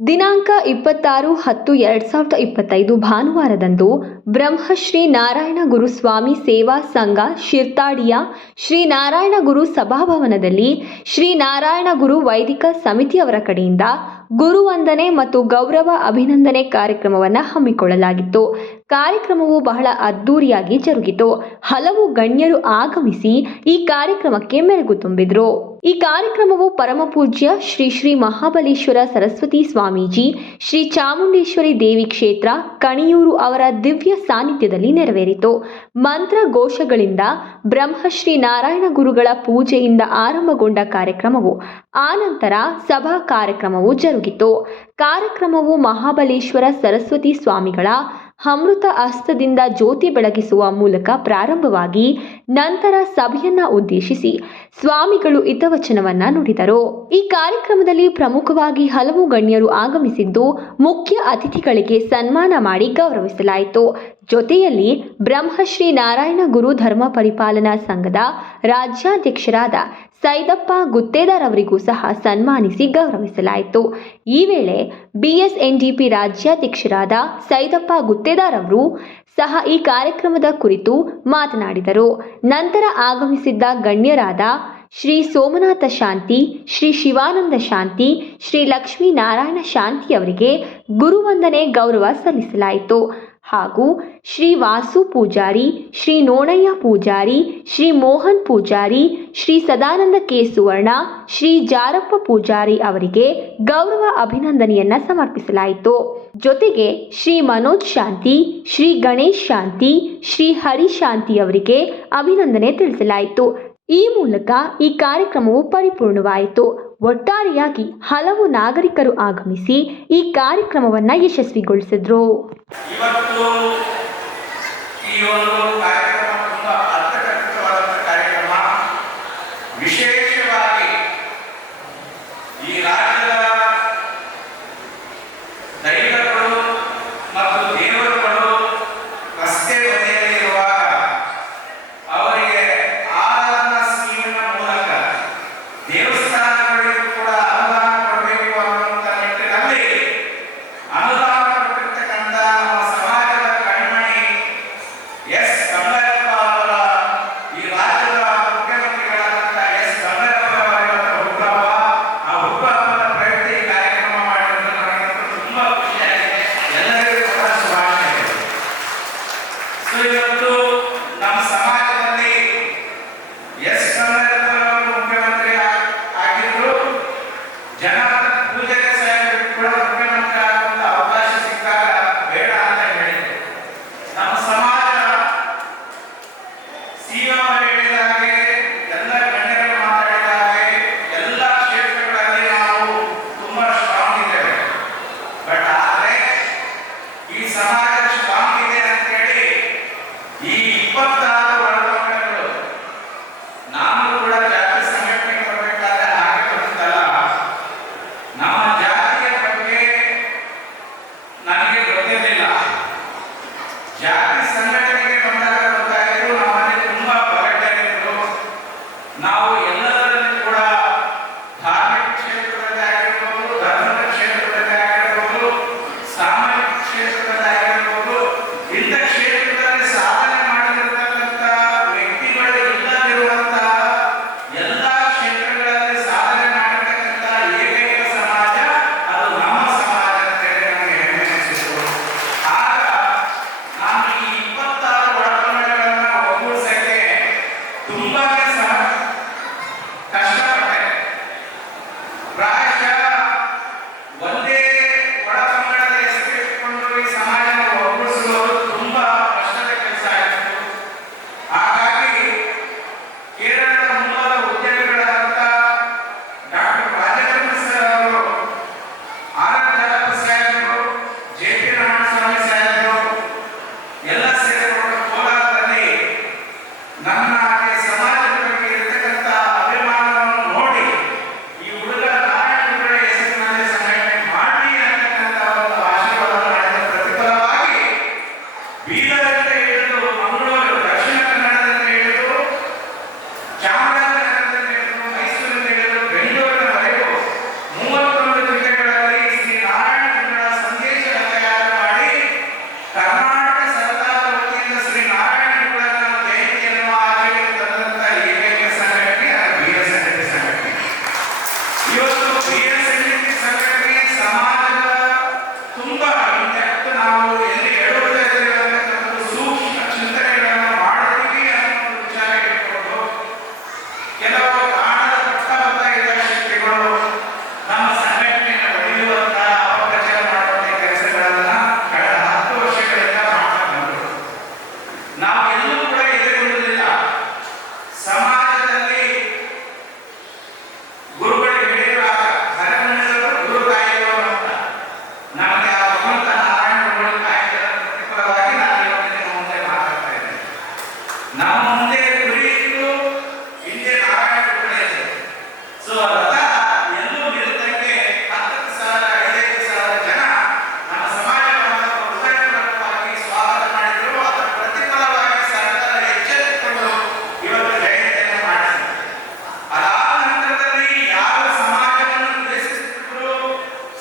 ದಿನಾಂಕ 26/10/2025 ಭಾನುವಾರದಂದು ಬ್ರಹ್ಮಶ್ರೀ ನಾರಾಯಣ ಗುರು ಸ್ವಾಮಿ ಸೇವಾ ಸಂಘ ಶಿರ್ತಾಡಿಯ ಶ್ರೀ ನಾರಾಯಣ ಗುರು ಸಭಾಭವನದಲ್ಲಿ ಶ್ರೀ ನಾರಾಯಣ ಗುರು ವೈದಿಕ ಸಮಿತಿಯವರ ಕಡೆಯಿಂದ ಗುರುವಂದನೆ ಮತ್ತು ಗೌರವ ಅಭಿನಂದನೆ ಕಾರ್ಯಕ್ರಮವನ್ನು ಹಮ್ಮಿಕೊಳ್ಳಲಾಗಿತ್ತು. ಕಾರ್ಯಕ್ರಮವು ಬಹಳ ಅದ್ದೂರಿಯಾಗಿ ಜರುಗಿತು. ಹಲವು ಗಣ್ಯರು ಆಗಮಿಸಿ ಈ ಕಾರ್ಯಕ್ರಮಕ್ಕೆ ಮೆರುಗು ತುಂಬಿದ್ರು. ಈ ಕಾರ್ಯಕ್ರಮವು ಪರಮಪೂಜ್ಯ ಶ್ರೀ ಶ್ರೀ ಮಹಾಬಲೇಶ್ವರ ಸರಸ್ವತಿ ಸ್ವಾಮೀಜಿ, ಶ್ರೀ ಚಾಮುಂಡೇಶ್ವರಿ ದೇವಿ ಕ್ಷೇತ್ರ ಕಣಿಯೂರು ಅವರ ದಿವ್ಯ ಸಾನ್ನಿಧ್ಯದಲ್ಲಿ ನೆರವೇರಿತು. ಮಂತ್ರ ಘೋಷಗಳಿಂದ ಬ್ರಹ್ಮಶ್ರೀ ನಾರಾಯಣ ಗುರುಗಳ ಪೂಜೆಯಿಂದ ಆರಂಭಗೊಂಡ ಕಾರ್ಯಕ್ರಮವು ಆನಂತರ ಸಭಾ ಕಾರ್ಯಕ್ರಮವು ಜರುಗಿತು. ಕಾರ್ಯಕ್ರಮವು ಮಹಾಬಲೇಶ್ವರ ಸರಸ್ವತಿ ಸ್ವಾಮಿಗಳ ಅಮೃತ ಹಸ್ತದಿಂದ ಜ್ಯೋತಿ ಬೆಳಗಿಸುವ ಮೂಲಕ ಪ್ರಾರಂಭವಾಗಿ ನಂತರ ಸಭೆಯನ್ನ ಉದ್ದೇಶಿಸಿ ಸ್ವಾಮಿಗಳು ಹಿತವಚನವನ್ನ ನುಡಿದರು. ಈ ಕಾರ್ಯಕ್ರಮದಲ್ಲಿ ಪ್ರಮುಖವಾಗಿ ಹಲವು ಗಣ್ಯರು ಆಗಮಿಸಿದ್ದು ಮುಖ್ಯ ಅತಿಥಿಗಳಿಗೆ ಸನ್ಮಾನ ಮಾಡಿ ಗೌರವಿಸಲಾಯಿತು. ಜೊತೆಯಲ್ಲಿ ಬ್ರಹ್ಮಶ್ರೀ ನಾರಾಯಣ ಗುರು ಧರ್ಮ ಪರಿಪಾಲನಾ ಸಂಘದ ರಾಜ್ಯಾಧ್ಯಕ್ಷರಾದ ಸೈದಪ್ಪ ಗುತ್ತೇದಾರ್ ಅವರಿಗೂ ಸಹ ಸನ್ಮಾನಿಸಿ ಗೌರವಿಸಲಾಯಿತು. ಈ ವೇಳೆ BSNDP ರಾಜ್ಯಾಧ್ಯಕ್ಷರಾದ ಸೈದಪ್ಪ ಗುತ್ತೇದಾರ್ ಅವರು ಸಹ ಈ ಕಾರ್ಯಕ್ರಮದ ಕುರಿತು ಮಾತನಾಡಿದರು. ನಂತರ ಆಗಮಿಸಿದ್ದ ಗಣ್ಯರಾದ ಶ್ರೀ ಸೋಮನಾಥ ಶಾಂತಿ, ಶ್ರೀ ಶಿವಾನಂದ ಶಾಂತಿ, ಶ್ರೀ ಲಕ್ಷ್ಮೀ ನಾರಾಯಣ ಶಾಂತಿ ಅವರಿಗೆ ಗುರುವಂದನೆ ಗೌರವ ಸಲ್ಲಿಸಲಾಯಿತು. ಹಾಗೂ ಶ್ರೀ ವಾಸು ಪೂಜಾರಿ, ಶ್ರೀ ನೋಣಯ್ಯ ಪೂಜಾರಿ, ಶ್ರೀ ಮೋಹನ್ ಪೂಜಾರಿ, ಶ್ರೀ ಸದಾನಂದ ಕೆ ಸುವರ್ಣ, ಶ್ರೀ ಜಾರಪ್ಪ ಪೂಜಾರಿ ಅವರಿಗೆ ಗೌರವ ಅಭಿನಂದನೆಯನ್ನ ಸಮರ್ಪಿಸಲಾಯಿತು. ಜೊತೆಗೆ ಶ್ರೀ ಮನೋಜ್ ಶಾಂತಿ, ಶ್ರೀ ಗಣೇಶ್ ಶಾಂತಿ, ಶ್ರೀ ಹರಿ ಶಾಂತಿ ಅವರಿಗೆ ಅಭಿನಂದನೆ ತಿಳಿಸಲಾಯಿತು. ಈ ಮೂಲಕ ಈ ಕಾರ್ಯಕ್ರಮವು ಪರಿಪೂರ್ಣವಾಯಿತು. ಒಟ್ಟಾರೆಯಾಗಿ ಹಲವು ನಾಗರಿಕರು ಆಗಮಿಸಿ ಈ ಕಾರ್ಯಕ್ರಮವನ್ನು ಯಶಸ್ವಿಗೊಳಿಸಿದ್ರು. ಇವತ್ತು ಈ ಒಂದು ಕಾರ್ಯಕ್ರಮ ತುಂಬಾ ಅರ್ಥಗರ್ಭಿತವಾದ ಕಾರ್ಯಕ್ರಮ. ವಿಶೇಷವಾಗಿ ಈ ರಾಜ್ಯದ ದೈವಗಳು ಮತ್ತು ದೇವರುಗಳು ರಸ್ತೆ ಬದಿಯಲ್ಲಿರುವಾಗ ಅವರಿಗೆ ಆರಾಧನಾ ಸ್ಕೀಮಿನ ಮೂಲಕ ದೇವಸ್ಥಾನಗಳಿಗೂ ಕೂಡ ಅನುದಾನ ಕೊಡಬೇಕು ಅನ್ನುವಂಥ ನಿಟ್ಟಿನಲ್ಲಿ ಅನುದಾನ ಕೊಟ್ಟಿರ್ತಕ್ಕಂಥ ನಮ್ಮ ಸಮಾಜದ ಕಣ್ಮಣಿ ಎಸ್ ಕಮಲ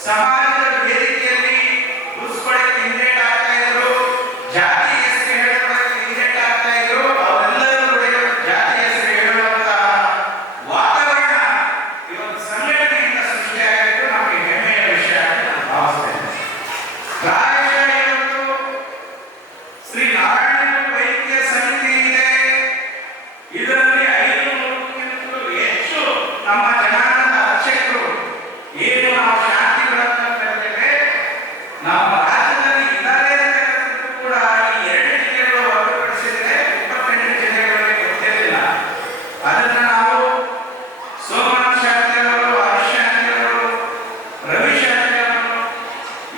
ಸಮಾಜದ ವೇದಿಕೆಯಲ್ಲಿ ಉಳಿಸ್ಕೊಳ್ಳಕ್ಕೆ ಹಿಂದೇಟ್ ಆಗ್ತಾ ಇದ್ರು, ಜಾತಿ ಹೆಸರು ಹೇಳ್ಕೊಳ್ಳಕ್ಕೆ ಹಿಂದೇಟ್ ಆಗ್ತಾ ಇದ್ರು. ಅವರೆಲ್ಲರೂ ಕೂಡ ಇವತ್ತು ಜಾತಿ ಹೆಸರು ಹೇಳುವಂತ ವಾತಾವರಣ ಇವತ್ತು ಸಂಘಟನೆಯಿಂದ ಸೃಷ್ಟಿಯಾಗಿದ್ದು ನಮಗೆ ಹೆಮ್ಮೆಯ ವಿಷಯ ಅಂತ ನಾನು ಭಾವಿಸ್ತೇನೆ. ಪ್ರಾಯಶಃ ಇವತ್ತು ಶ್ರೀ ನಾರಾಯಣ ವೈದ್ಯ ಸಮಿತಿ ಇದೆ. ಇದರಲ್ಲಿ 500ಕ್ಕಿಂತಲೂ ಹೆಚ್ಚು ನಮ್ಮ ಜನಾಂಗದ ಅರ್ಚಕರು ಏನು ನಾವು ಶಾಂತಿಗಳನ್ನು ಕರೆದಿದ್ದೇವೆ ನಮ್ಮ ರಾಜ್ಯದಲ್ಲಿ ಇದ್ದಾರೆ ಅಂತಕ್ಕಂಥದ್ದು ಕೂಡ ಈ 2 ಜಿಲ್ಲೆಗಳು ಹೊರತುಪಡಿಸಿದರೆ 28 ಜಿಲ್ಲೆಗಳಿಗೆ ಗೊತ್ತಿರಲಿಲ್ಲ. ಅದನ್ನು ನಾವು ಸೋಮನಾಥ ಶಾಸ್ತ್ರಿ ಅವರು, ಹರ್ಷ ಶಾಸ್ತ್ರಿ ಅವರು, ರವಿ ಶಾಸ್ತ್ರಿ ಅವರು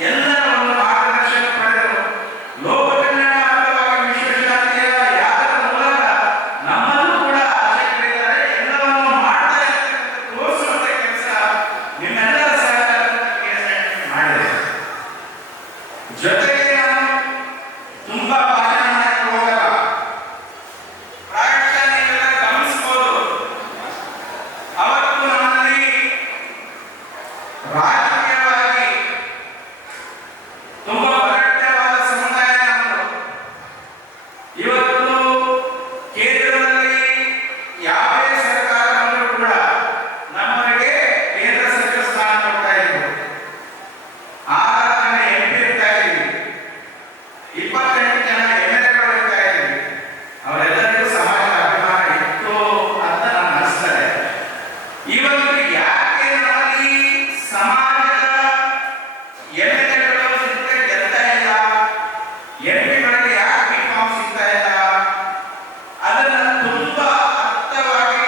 ಎಲ್ಲರ ಒಂದು ಮಾರ್ಗದರ್ಶನ ಪಡೆದರು. ಲೋಕ ಕನ್ನಡ ಅಂಗವಾಗಿ ವಿಶ್ವಶಾಂತಿಯ ಯಾಗದ ಮೂಲಕ ನಮ್ಮಲ್ಲೂ ಕೂಡ ಅರ್ಚಕರಿದ್ದಾರೆ, ಎಲ್ಲವನ್ನು ಮಾಡ್ತಾ ಇರ್ತಕ್ಕಂಥ ತೋರಿಸುವಂತ ಕೆಲಸ ನಿಮ್ಮೆಲ್ಲರ ಸಹಕಾರದಿಂದ KSIT ಮಾಡಿದೆ. ಜೊತೆಗೆ ನಾನು ತುಂಬಾ ಭಾಷಣ ಮಾಡಕ್ಕೆ ಹೋಗಲ್ಲ. ಪ್ರಾಯಶಃ ನೀವೆಲ್ಲ ಗಮನಿಸಬಹುದು, ಅವತ್ತು ನಮ್ಮಲ್ಲಿ ರಾಜಕೀಯವಾಗಿ ತುಂಬಾ ಬರಡ್ತವಾದ ಸಮುದಾಯ ನಮ್ಮದು. ಇವತ್ತು ಕೇಂದ್ರದಲ್ಲಿ ಯಾವುದೇ ಸರ್ಕಾರ ಬಂದರೂ ಕೂಡ ನಮ್ಮವರಿಗೆ ಕೇಂದ್ರ ಸಚಿವ ಸ್ಥಾನ ಕೊಡ್ತಾ ಇದ್ರು. 6 ಜನ MP ಇರ್ತಾ ಇದ್ವಿ, 28 ಜನ MLAಗಳು ಇರ್ತಾ ಇದ್ವಿ. ಅವರೆಲ್ಲರಿಗೂ ಸಮಾಜದ ಅಭಿಮಾನ ಇತ್ತು ಅಂತ ನನಗೆ ಅನಿಸ್ತದೆ. ಇವತ್ತು ಯಾಕೆ ನಮ್ಮಲ್ಲಿ ಸಮಾಜದ MLAಗಳು ಸಿಕ್ಕರೆ ಗೆಲ್ತಾ ಇಲ್ಲ, MPಗಳಿಗೆ ಯಾಕೆ B.Com ಸಿಗ್ತಾ ಇಲ್ಲ, ಅದನ್ನ ತುಂಬಾ ಅರ್ಥವಾಗಿ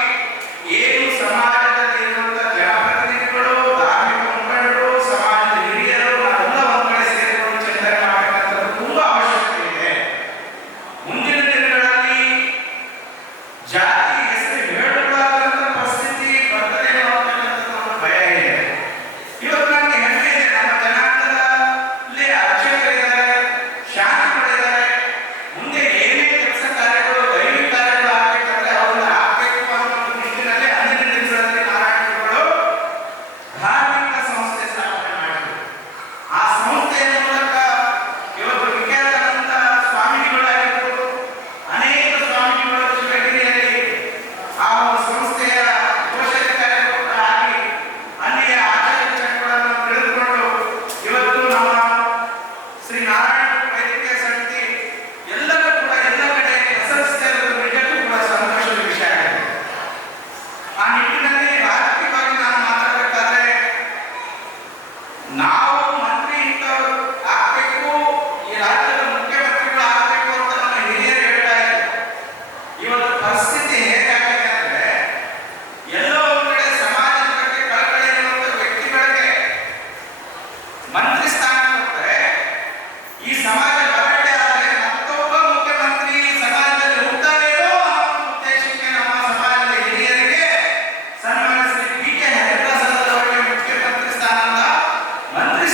ಏನು ಸಮಾಜದಲ್ಲಿ ಇರುವಂತಹ ಜನಪ್ರತಿನಿಧಿಗಳು, ಧಾರ್ಮಿಕ ಮುಖಂಡರು, ಸಮಾಜದ ಹಿರಿಯರು ನಾವೆಲ್ಲ ಒಂದ್ ಕಡೆ ಸೇರಿಕೊಂಡು ಚಿಂತನೆ ಮಾಡಬೇಕಂತ ತುಂಬಾ ಅವಶ್ಯಕತೆ ಇದೆ. ಮುಂದಿನ ದಿನಗಳಲ್ಲಿ ಜಾತಿ ಹೆಸರು ಹೇಳಬಾರದಂತ ಪರಿಸ್ಥಿತಿ ಬರ್ತದೆ ಅನ್ನೋದಕ್ಕಂತ ಒಂದು ಭಯ ಇದೆ. ಇವತ್ತು ನನಗೆ ಹೆಮ್ಮೆ ಇದೆ, ನಮ್ಮ ಜನಾಂಗದಲ್ಲಿ ಅರ್ಚಕರಿದ್ದಾರೆ, ಶಾಂತಿಗಳಿದ್ದಾರೆ. ಮುಂದೆ ಏನೇ ಕೆಲಸ ಕಾರ್ಯಗಳು, ದೈವಿಕ ಕಾರ್ಯಗಳು ಆಗ್ಬೇಕಂದ್ರೆ ಅವ್ರನ್ನ ಆಗ್ಬೇಕು ಅನ್ನೋ ಒಂದು ನಿಟ್ಟಿನಲ್ಲಿ ಅಂದಿನ ದಿನಗಳಲ್ಲಿ ನಾರಾಯಣಗಳು ಧಾರ್ಮಿಕ ಸಂಸ್ಥೆ ಸ್ಥಾಪನೆ ಮಾಡಿದರು. ಆ ಸಂಸ್ಥೆಯ ಮೂಲಕ ಇವತ್ತು ವಿಖ್ಯಾತಾನಂದ ಸ್ವಾಮೀಜಿಗಳಾಗಿರ್ಬೋದು, ಅನೇಕ ಸ್ವಾಮೀಜಿಗಳು ಶಿವಗಿರಿಯಲ್ಲಿ ಆ ಒಂದು ಸಂಸ್ಥೆಯ ಕೋಶಾಧಿಕಾರಿಗಳು ಕೂಡ ಆಗಿ ಅಲ್ಲಿಯ ಆಚಾರ ವಿಚಾರಗಳನ್ನು ತಿಳಿದುಕೊಂಡು ಇವತ್ತು ನಮ್ಮ ಶ್ರೀ ನಾರಾಯಣ ವೈದ್ಯಕೀಯ ಸಮಿತಿ ಎಲ್ಲರೂ ಕೂಡ ಎಲ್ಲ ಕಡೆ ಪ್ರಶಸ್ತಿ ಇರೋದು ನಿಜಕ್ಕೂ ಕೂಡ ಸಂತೋಷದ ವಿಷಯ ಆಗಿದೆ. ಆ ನಿಟ್ಟಿನಲ್ಲಿ ರಾಜಕೀಯವಾಗಿ ನಾನು ಮಾತಾಡಬೇಕಾದ್ರೆ ನಾವು ಮಂತ್ರಿ ಇಂಥವ್ರು ಆಗ್ಬೇಕು, ಈ ರಾಜ್ಯದ ಮುಖ್ಯಮಂತ್ರಿಗಳು ಆಗ್ಬೇಕು ಅಂತ ನಮ್ಮ ಹಿರಿಯರು ಹೇಳ್ತಾ ಇದ್ರು. ಇವತ್ತು ಪರಿಸ್ಥಿತಿ ಹೇಗಾಗಿದೆ ಅಂದ್ರೆ ಎಲ್ಲೋ ಒಂದ್ ಕಡೆ ಸಮಾಜದ ಬಗ್ಗೆ ಕಳಕಳಿ ಇರುವಂತ ವ್ಯಕ್ತಿಗಳಿಗೆ ಮಂತ್ರಿ ಸ್ಥಾನ ಕೊಟ್ಟರೆ ಈ ಸಮಾಜ ಬರಟೆ ಆದರೆ ಮತ್ತೊಬ್ಬ ಮುಖ್ಯಮಂತ್ರಿ ಸಮಾಜದಲ್ಲಿ ಹುಟ್ಟಬೇಕೋ ಅನ್ನೋ ಒಂದು ಉದ್ದೇಶಕ್ಕೆ ನಮ್ಮ ಸಮಾಜದ ಹಿರಿಯರಿಗೆ ಸನ್ಮಾನ್ಯ ಶ್ರೀ B.K. ಹರಿಪ್ರಸಾದ್ ಅವರಿಗೆ ಮುಖ್ಯಮಂತ್ರಿ ಸ್ಥಾನದಿಂದ ಮಂತ್ರಿ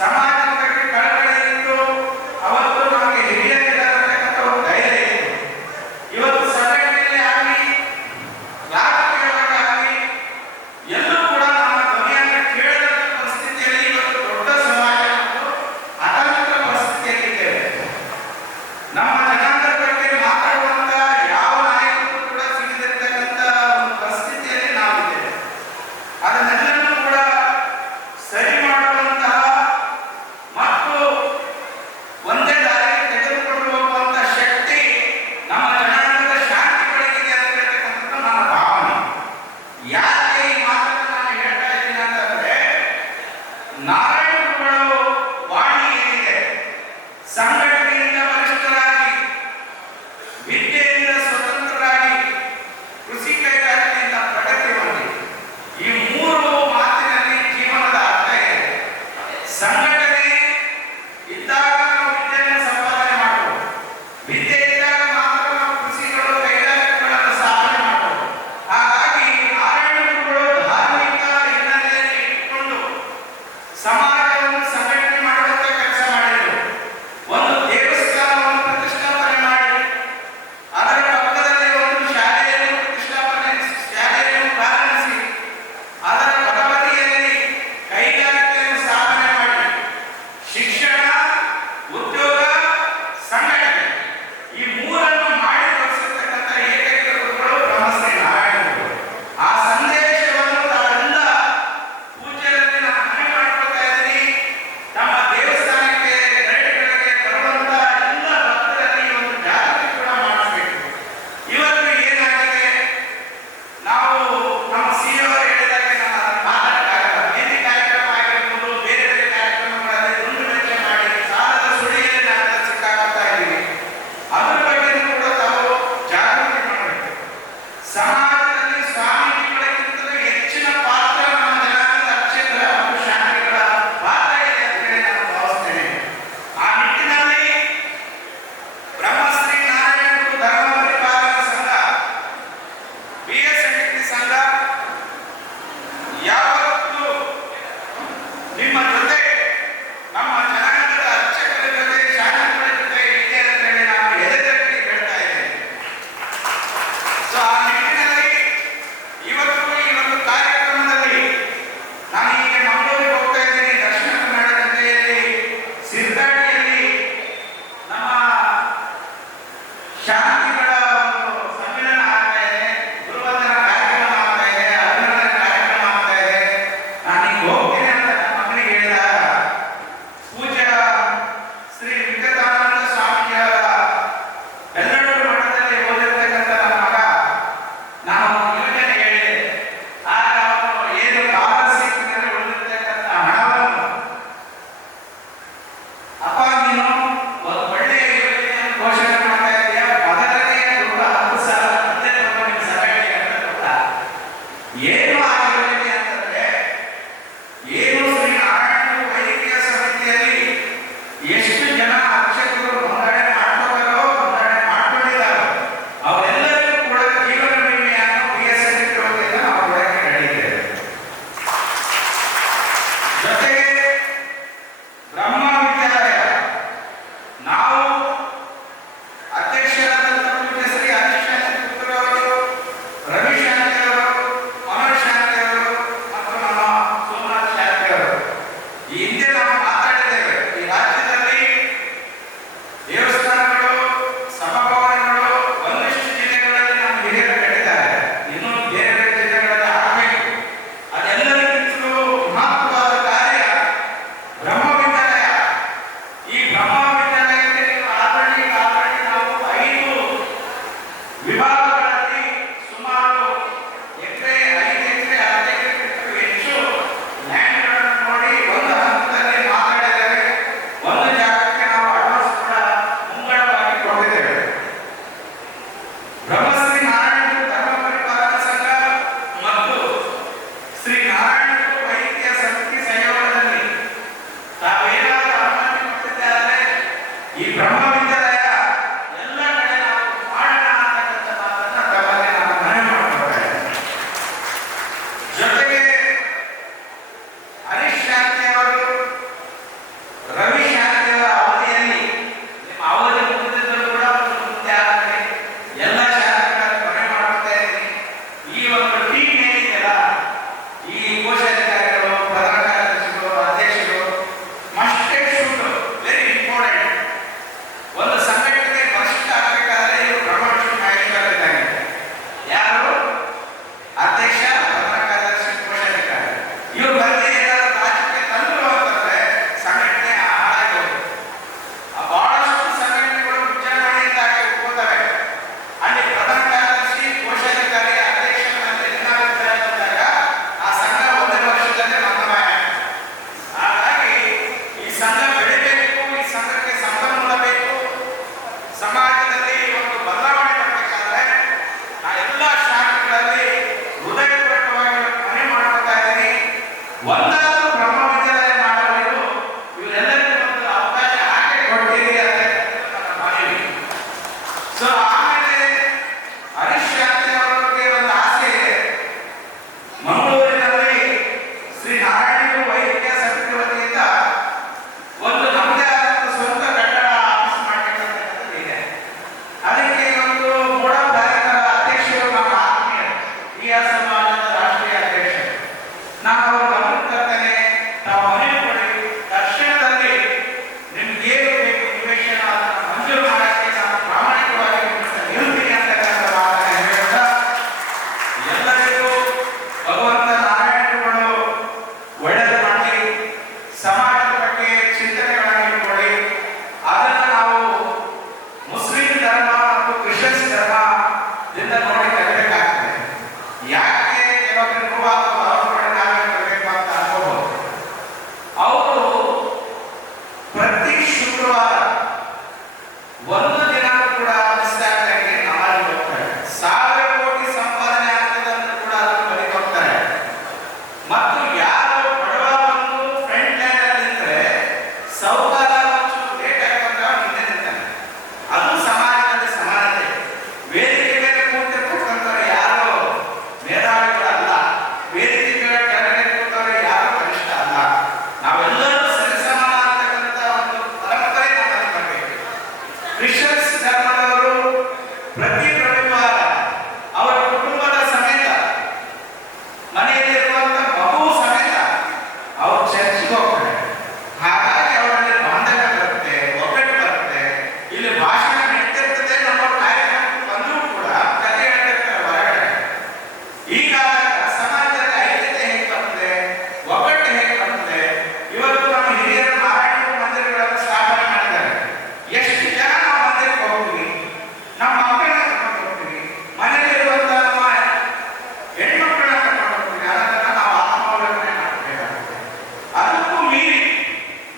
ಸಮಾಜದ ಬಗ್ಗೆ ಕಳಕಳಿ ಇತ್ತು. ಅವತ್ತು ನಮಗೆ ಹಿರಿಯರಿರತಕ್ಕಂಥ ಒಂದು ಧೈರ್ಯ ಇತ್ತು. ಇವತ್ತು ಸಂಘಟನೆಯಲ್ಲಿ ಆಗಲಿ ರಾಜಕೀಯವಾಗಿ ಎಲ್ಲೂ ಕೂಡ ನಮ್ಮ ಧ್ವನಿಯನ್ನು ಕೇಳದ ಪರಿಸ್ಥಿತಿಯಲ್ಲಿ ಇವತ್ತು ದೊಡ್ಡ ಸಮಾಜ ಮತ್ತು ಅತಂತ್ರ ಪರಿಸ್ಥಿತಿಯಲ್ಲಿದ್ದೇವೆ. ನಮ್ಮ ಜನಾಂಗದ ಬಗ್ಗೆ ಮಾತಾಡುವಂತ ಯಾವ ನಾಯಕರು ಕೂಡ ಸಿಗದಿರ್ತಕ್ಕಂಥ ಒಂದು ಪರಿಸ್ಥಿತಿಯಲ್ಲಿ ನಾವಿದ್ದೇವೆ. ಅದನ್ನೆಲ್ಲರೂ ಕೂಡ ಸರಿ ಮಾಡುವಂತಹ ಮತ್ತು ಒಂದೇ ದಾರಿಗೆ ತೆಗೆದುಕೊಂಡು ಹೋಗುವಂತ ಶಕ್ತಿ ನಮ್ಮ ಜನಾಂಗದ ಶಾಂತಿ ಬೆಳಗಿದೆ ಅಂತ ಹೇಳ್ತಕ್ಕಂಥದ್ದು ನನ್ನ ಭಾವನೆ. ಯಾಕೆ ಈ ಮಾತನ್ನು ನಾನು ಹೇಳ್ತಾ ಇದ್ದೀನಿ ಅಂತಂದ್ರೆ, ನಾರಾಯಣ ಗುರುಗಳು ವಾಣಿ ಏನಿದೆ, ಸಂಘಟನೆಯಿಂದ ಬಲಿಷ್ಠರಾಗಿ, ವಿದ್ಯೆಯಿಂದ ಸ್ವತಂತ್ರರಾಗಿ, ಕೃಷಿ ಕೈಗಾರಿಕೆಯಿಂದ ಪ್ರಗತಿ ಹೊಂದಿ, ಈ ಮೂರು ಮಾತಿನಲ್ಲಿ ಜೀವನದ ಅರ್ಥ ಇದೆ. ಸಂಘಟನೆ ಇದ್ದಾಗ ನಾವು ವಿದ್ಯೆಯನ್ನು ಸಂಪಾದನೆ ಮಾಡಬಹುದು. ವಿದ್ಯೆ ಇದ್ದಾಗ ಮಾತ್ರ ನಾವು ಕೃಷಿಗಳು ಕೈಗಾರಿಕೆಗಳನ್ನು ಸ್ಥಾಪನೆ ಮಾಡಬಹುದು. ಹಾಗಾಗಿ ನಾರಾಯಣ ಗುರುಗಳು ಧಾರ್ಮಿಕ ಹಿನ್ನೆಲೆಯಲ್ಲಿ ಇಟ್ಟುಕೊಂಡು ಸಮಾಜವನ್ನು ಸಂಘಟನೆ ಮಾಡುವಂತ ಕೆಲಸ ಮಾಡಿದರು. ಒಂದು ದೇವಸ್ಥಾನವನ್ನು ಪ್ರತಿಷ್ಠಾಪನೆ ಮಾಡಿ ಅದರ ಪಕ್ಕದಲ್ಲಿ ಒಂದು ಶಾಲೆಯನ್ನು ಪ್ರಾರಂಭಿಸಿ ಅದರ ಬಲಬದಿಯಲ್ಲಿ ಕೈಗಾರಿಕೆಯನ್ನು ಸ್ಥಾಪನೆ ಮಾಡಿ ಶಿಕ್ಷಣ, ಉದ್ಯೋಗ, ಸಂಘಟನೆ ಈ ಮೂರನ್ನು ಮಾಡಿ ತೋರಿಸಿರ್ತಕ್ಕಂಥ ಏಕೈಕ ಗುರುಗಳು ಬ್ರಹ್ಮಶ್ರೀ ನಾರಾಯಣ ಗುರುಗಳು. ಆ ಸಂದೇಶವನ್ನು ತಾವೆಲ್ಲ ಪೂಜ್ಯರಲ್ಲಿ ನಾನು ಮನವಿ ಮಾಡಿಕೊಳ್ತಾ ಇದ್ದೀನಿ. ನಮ್ಮ ದೇವಸ್ಥಾನಕ್ಕೆ ಗೈಡ್ಗಳಿಗೆ ಬರುವಂತ ಎಲ್ಲ ಭಕ್ತರಲ್ಲಿ ಒಂದು ಜಾಗೃತಿ ಕೂಡ ಮಾಡಿಸಬೇಕು. ಇವತ್ತು ಏನಾಗಿದೆ, ನಾವು ನಮ್ಮ ಸಿಇಒ ಅವರು ಹೇಳಿದಾಗ ನಾನು ಮಾತಾಡಕ್ಕಾಗಲ್ಲ. ಬೇರೆ ಕಾರ್ಯಕ್ರಮ ಆಗಿರ್ಬೋದು, ಬೇರೆ ಬೇರೆ ಕಾರ್ಯಕ್ರಮಗಳಲ್ಲಿ ದುಂಡು ವೆಚ್ಚ ಮಾಡಿ ಸಾಲದ ಸುಳಿಯಲ್ಲಿ ನಾವು ಸಿಕ್ಕಾಗ್ತಾ ಇದ್ದೀವಿ. ಅದ್ರ ಬಗ್ಗೆನೂ ಕೂಡ ತಾವು ಜಾಗೃತಿ ಮಾಡಬೇಕು. ಸಮಾಜದಲ್ಲಿ ಸ್ವಾಮೀಜಿಗಳಿಗಿಂತಲೂ ಹೆಚ್ಚಿನ ಪಾತ್ರ ನಮ್ಮ ಜನಾಂಗದ ಅರ್ಚಕರ ಮತ್ತು ಶಾಂತಿಗಳ ಪಾತ್ರ ಇದೆ ಅಂತ ಹೇಳಿ ನಾನು ಭಾವಿಸ್ತೇನೆ. ಆ ನಿಟ್ಟಿನಲ್ಲಿ ಬ್ರಹ್ಮಶ್ರೀ ನಾರಾಯಣ ಗುರು ಧರ್ಮ ಪರಿಪಾಲನಾ ಸಂಘ, BSNDT ಸಂಘ ಯಾವತ್ತೂ ನಿಮ್ಮ ಜೊತೆ, ನಮ್ಮ ಜನಾಂಗದ ಅರ್ಚಕರ ಜೊತೆ, ಶಾಂತಿಗಳ ಜೊತೆ ಇದೆ ಅಂತ ಹೇಳಿ ನಾನು ಎದೆತಟ್ಟಿ ಹೇಳ್ತಾ ಇದ್ದೇನೆ. ಸೊ ಆ ನಿಟ್ಟಿನಲ್ಲಿ ಇವತ್ತು ಈ ಒಂದು ಕಾರ್ಯಕ್ರಮದಲ್ಲಿ ನಾನು ಈಗ ಮಂಗಳೂರಿಗೆ ಹೋಗ್ತಾ ಇದ್ದೀನಿ. ದಕ್ಷಿಣ ಕನ್ನಡ ಜಿಲ್ಲೆಯಲ್ಲಿ ಸಿರ್ದಾಡಿಯಲ್ಲಿ ನಮ್ಮ ಶಾಂತಿಗಳ ಒಂದು ಸಮ್ಮೇಳನ ಆಗ್ತಾ ಇದೆ, ಗುರುವಂದನ ಕಾರ್ಯಕ್ರಮ ಆಗ್ತಾ ಇದೆ, ಅಭಿನಂದನೆ ಕಾರ್ಯಕ್ರಮ ಆಗ್ತಾ ಇದೆ. ನಾನು ಈಗ ಹೋಗ್ತೀನಿ ಅಂತ ನನ್ನ ಮಗನಿಗೆ ಹೇಳಿದಾಗ ಪೂಜ್ಯ ಶ್ರೀ ವಿವೇಕಾನಂದ ಸ್ವಾಮಿಯವರ ಬೆಳ್ಳೂರು ಮಠದಲ್ಲಿ ಓದಿರ್ತಕ್ಕಂಥ ನನ್ನ ಮಗ, ನಾನು ಯೋಜನೆ ಹೇಳಿದೆ. ಆಗ ಅವನು ಏನು ಕಾಲಸೀಮಿನಲ್ಲಿ ಉಳಿದಿರ್ತಕ್ಕಂಥ ಹಣವನ್ನು, ಅಪ್ಪ ನೀನು ಒಂದು ಒಳ್ಳೆಯ ಯೋಜನೆಯನ್ನು ಘೋಷಣೆ ಮಾಡ್ತಾ ಇದೆಯಾ, ಮೊದಲನೆಯ ದುಡ್ಡು 10,000 ಮತ್ತೆ ತಗೊಂಡು ನಿಮ್ಮ ಸಂಘಟನೆಗೆ ಅಂತ ಗೊತ್ತಾ? ಏನು ಆ ಯೋಜನೆ ಅಂತಂದ್ರೆ, ಏನು ಶ್ರೀ ನಾರಾಯಣ ವೈದ್ಯಕೀಯ ಸಮಿತಿಯಲ್ಲಿ ಎಷ್ಟು ಜನ ಅರ್ಚಕರು ನೋಂದಣಿ ಮಾಡ್ಕೋತಾರೋ, ನೋಂದಣಿ ಮಾಡ್ಕೊಂಡಿದ್ದಾರೋ ಅವರೆಲ್ಲರಿಗೂ ಕೂಡ ಜೀವನ ವಿಮೆಯನ್ನು BSNDT ವತಿಯಿಂದ ನಾವು ಕೊಡಕ್ಕೆ ಹೇಳಿದ್ದೇವೆ. ಜೊತೆಗೆ ಬ್ರಹ್ಮ ವಿದ್ಯಾಲಯ ನಾವು ಅಧ್ಯಕ್ಷರಾದಂಥ ಪೂಜ್ಯ ಶ್ರೀ ಹರಿಶಾಂತಿ ಪುತ್ರವರು, ರವಿಶಾಂತಿ ಅವರು, ಮನೋಜ್ ಶಾಂತಿ ಅವರು ಮತ್ತು ನಮ್ಮ ಸೋಮನಾಥ್ ಶಾಂತಿ ಅವರು ಈ ಹಿಂದೆ ನಾವು ಮಾತಾಡಿದ್ದೇವೆ. ಈ ರಾಜ್ಯದಲ್ಲಿ ದೇವಸ್ಥಾನಗಳು, ಸಭಾಭವನಗಳು ಒಂದಿಷ್ಟು ಜಿಲ್ಲೆಗಳಲ್ಲಿ ನಮ್ಮ ಹಿರಿಯರು ಕಟ್ಟಿದ್ದಾರೆ. ಇನ್ನೂ ಬೇರೆ ಬೇರೆ ಜಿಲ್ಲೆಗಳಲ್ಲಿ ಆಗಬೇಕು. ಅದೆಲ್ಲರಿಗಿಂತಲೂ ಮಹತ್ವವಾದ ಕಾರ್ಯ ಬ್ರಹ್ಮ ವಿದ್ಯಾಲಯ. ಈ ಬ್ರಹ್ಮ ವಿದ್ಯಾಲಯಕ್ಕೆ ಆಲ್ರೆಡಿ ನಾವು 5 ವಿಭಾಗಗಳಲ್ಲಿ ಸುಮಾರು 5 ಎಕರೆ 10 ಎಕರೆಗಿಂತಲೂ ಹೆಚ್ಚು ಲ್ಯಾಂಡ್ಗಳನ್ನು ನೋಡಿ ಒಂದು ಹಂತದಲ್ಲಿ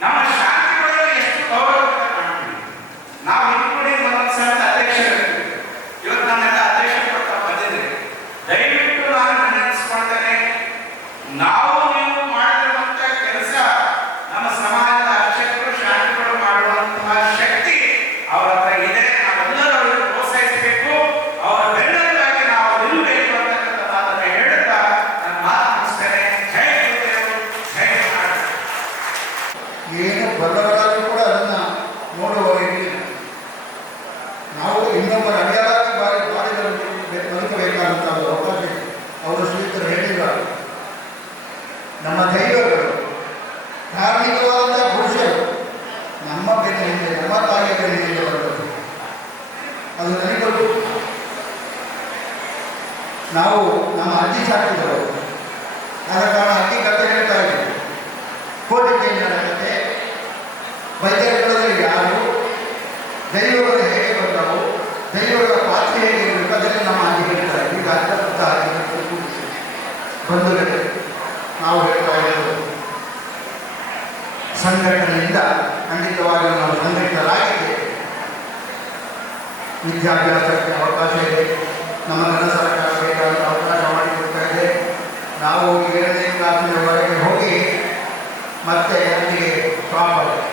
ನಮ್ಮ ಶಾಂತಿಗಳಲ್ಲಿ ಎಷ್ಟು ಗೌರವ ಕಾಣ್ತೀವಿ. ನಾವು ಇಟ್ಕೊಂಡು ಒಂದೊಂದು ಸಲ ಅಧ್ಯಕ್ಷರಿರ್ತೀವಿ. ಇವತ್ತು ನಮ್ಮೆಲ್ಲ ಅಧ್ಯಕ್ಷ ಕೊಡ್ತಾ ಬಂದಿದ್ದೇವೆ. ದಯವಿಟ್ಟು ನಾನು ನೆನೆಸ್ಕೊಳ್ತೇನೆ, ನಾವು ನೀವು ಮಾಡಿರುವಂತ ಕೆಲಸ ನಮ್ಮ ಸಮಾಜದ ಅರ್ಚಕರು ಶಾಂತಿಗಳು ಮಾಡುವಂತಹ ಶಕ್ತಿ ಅವರ ಹತ್ರ ಇದೆ. ನಾವೆಲ್ಲರೂ ಅವರಿಗೆ ಪ್ರೋತ್ಸಾಹಿಸಬೇಕು, ಅವರ ಬೆನ್ನೆಲುಬಾಗಿ ನಾವು ನಿಲ್ಲಬೇಕು ಅಂತಕ್ಕಂಥ ಮಾತನ್ನು ಹೇಳುತ್ತಾ ನನ್ನ ಮಾತು ಮುಗಿಸ್ತೇನೆ. ಜೈ ಗುರುದೇವ್, ಜೈ ಕರ್ನಾಟಕ. ಏನು ಬಲ್ಲವರಾದರೂ ಕೂಡ ಅದನ್ನು ನೋಡುವವರಿಗೆ ನಾವು ಇನ್ನೊಬ್ಬರ ಅಡಿಯಾಗಿ ಬಾರಿಗಳನ್ನು ಬದುಕಬೇಕಾದಂಥ ಅವಕಾಶ ಇದೆ. ಅವರು ಶ್ರೀತರು ಹೇಳಿದ್ದಾರೆ, ನಮ್ಮ ದೈವಗಳು ಧಾರ್ಮಿಕವಾದ ಪುರುಷರು ನಮ್ಮ ಬೆನ್ನಿನಿಂದ, ನಮ್ಮ ತಾಯಿಯ ಬೆನ್ನಿನಿಂದ ಬರಬೇಕು. ಅದು ನನಗೆ ಗೊತ್ತು. ನಾವು ನಮ್ಮ ಅಜ್ಜಿ ಸಾಕಿದವರು, ಆದ ಕಾರಣ ಅಜ್ಜಿ ಕಥೆ ಹೇಳ್ತಾ ಇದ್ದೀವಿ. ಕೋಟಿ ಕೇಂದ್ರ ಕಥೆ, ವೈದ್ಯರುಗಳಲ್ಲಿ ಯಾರು, ದೈವಗಳು ಹೇಗೆ ಬಂದವು, ದೈವಗಳ ಪಾತ್ರ ಹೇಗೆ ಇರಬೇಕು, ಅದನ್ನು ನಮ್ಮ ಅಜ್ಜಿ ಹೇಳ್ತಾರೆ. ಈಗ ಅದ್ಭುತ ಬಂಧುಗಳೇ, ನಾವು ಹೇಳ್ತಾ ಇರೋದು ಸಂಘಟನೆಯಿಂದ ಖಂಡಿತವಾಗಿ ನಾವು ಸಂಘಟಿತರಾಗಿದ್ದೇವೆ. ವಿದ್ಯಾಭ್ಯಾಸಕ್ಕೆ ಅವಕಾಶ ಇದೆ. ನಮ್ಮ ಘನ ಸರ್ಕಾರ ಬೇಕಾದ ಅವಕಾಶ ಮಾಡಿಕೊಡ್ತಾ ಇದೆ. ನಾವು 7ನೇ ಕ್ಲಾಸಿನವರೆಗೆ ಹೋಗಿ ಮತ್ತೆ ಅಲ್ಲಿಗೆ ಸ್ಟಾಪ್ ಆಗಿದೆ.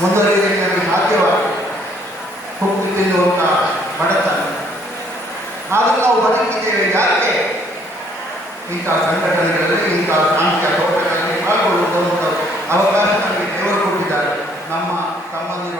ಮುಂದುವರಿಯಲಿಕ್ಕೆ ನಮಗೆ ಸಾಧ್ಯವಾಗಿದೆ. ಹುಟ್ಟು ತಿನ್ನುವಂಥ ಬಡತನ, ಆದರೂ ನಾವು ಬದುಕಿದ್ದೇವೆ. ಯಾಕೆ? ಇಂಥ ಸಂಘಟನೆಗಳಲ್ಲಿ, ಇಂಥ ಶಾಂತಿಯ ತೋಟಗಳಲ್ಲಿ ಪಾಲ್ಗೊಳ್ಳುವಂಥ ಅವಕಾಶ ನಮಗೆ ದೇವರು ಕೊಟ್ಟಿದ್ದಾರೆ. ನಮ್ಮ ತಮ್ಮಂದಿರು